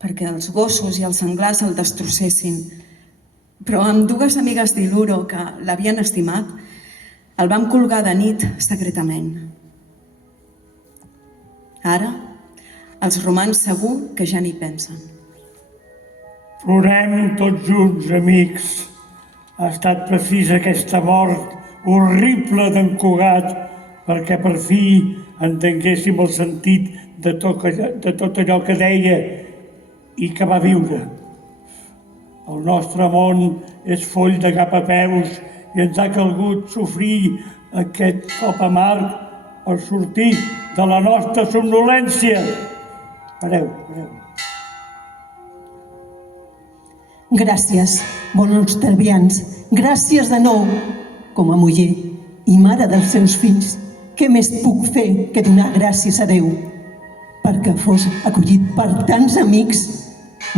perquè els gossos i els senglars el destrossessin. Però amb dues amigues d'Iluro que l'havien estimat, el vam colgar de nit secretament. Ara, els romans segur que ja n'hi pensen. Plorem tots junts, amics. Ha estat precisa aquesta mort horrible d'en Cugat perquè per fi entenguéssim el sentit de tot allò que deia i que va viure. El nostre món és foll de cap a peus i ens ha calgut sofrir aquest cop amarg per sortir de la nostra somnolència. Pareu. Gràcies, bons terbians, gràcies de nou, com a muller i mare dels seus fills. Què més puc fer que donar gràcies a Déu? Perquè fos acollit per tants amics,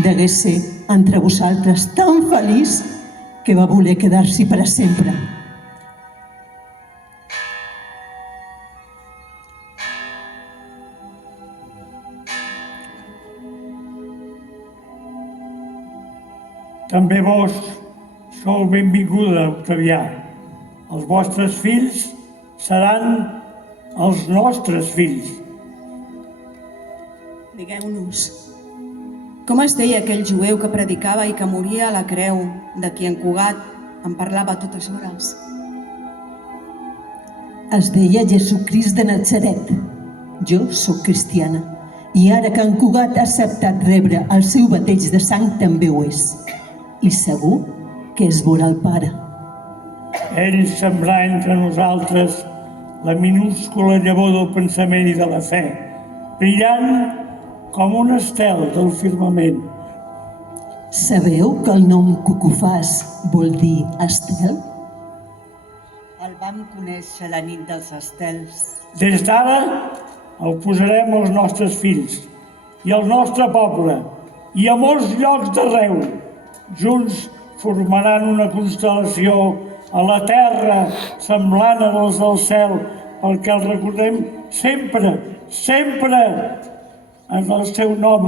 degué ser entre vosaltres tan feliç que va voler quedar-s'hi per a sempre. També vos sou benvinguda, Octavià. Els vostres fills seran els nostres fills. Digueu-nos, com es deia aquell jueu que predicava i que moria a la creu, de qui en Cugat en parlava a totes hores? Es deia Jesucrist de Natzaret. Jo sóc cristiana i ara que en Cugat ha acceptat rebre el seu bateig de sang també ho és. I segur que és vora el Pare. Ell sembrà entre nosaltres la minúscula llavor del pensament i de la fe, brillant com un estel del firmament. Sabeu que el nom Cucufàs vol dir estel? El vam conèixer la nit dels estels. Des d'ara el posarem als nostres fills i al nostre poble i a molts llocs d'arreu. Junts formaran una constel·lació a la terra semblant a les del cel perquè el recordem sempre en el seu nom,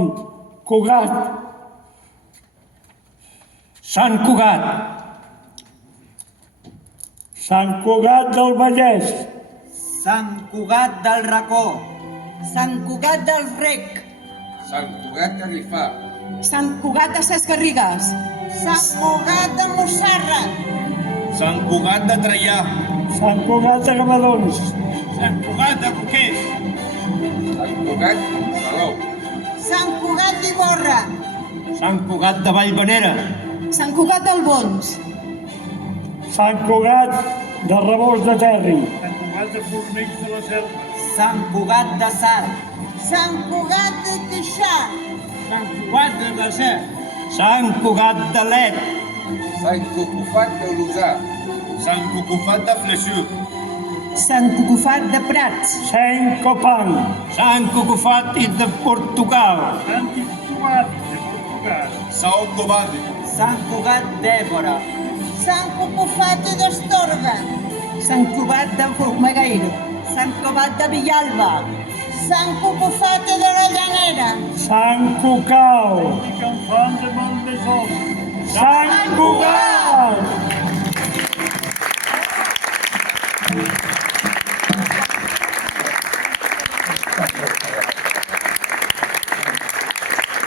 Cugat. Sant Cugat. Sant Cugat del Vallès. Sant Cugat del Racó. Sant Cugat del Rec. Sant Cugat de Rifà. Sant Cugat de Ses Garrigues. Sant Cugat de Mossarra. Sant Cugat de Traià. Sant Cugat de Gamadons. Sant Cugat de Roquers. Sant Cugat de Salou. Sant Cugat d'Ivorra. Sant Cugat de Vallvanera. Sant Cugat d'Albons. Sant Cugat de Rebós de Terri. Sant Cugat de Fornells de la Selva. Sant Cugat de Salt. Sant Cugat de Quixà. Sant Cugat de Desert. Sant Cugat de Let. Sant Cucufat de Losà. Sant Cucufat de Fleixut. Sant Cucufat de Prats. Sant Copang. Sant Cucufat de Portugal. Sant Cugat de Portugal. Sant Cugat. Sant Cugat d'Évora. Sant Cucufat d'Astorga. Sant Cugat de Formegaire. Sant Cugat de Villalba. Sant Cucufat de la Llanera. Sant Cucal. Sant Cugat.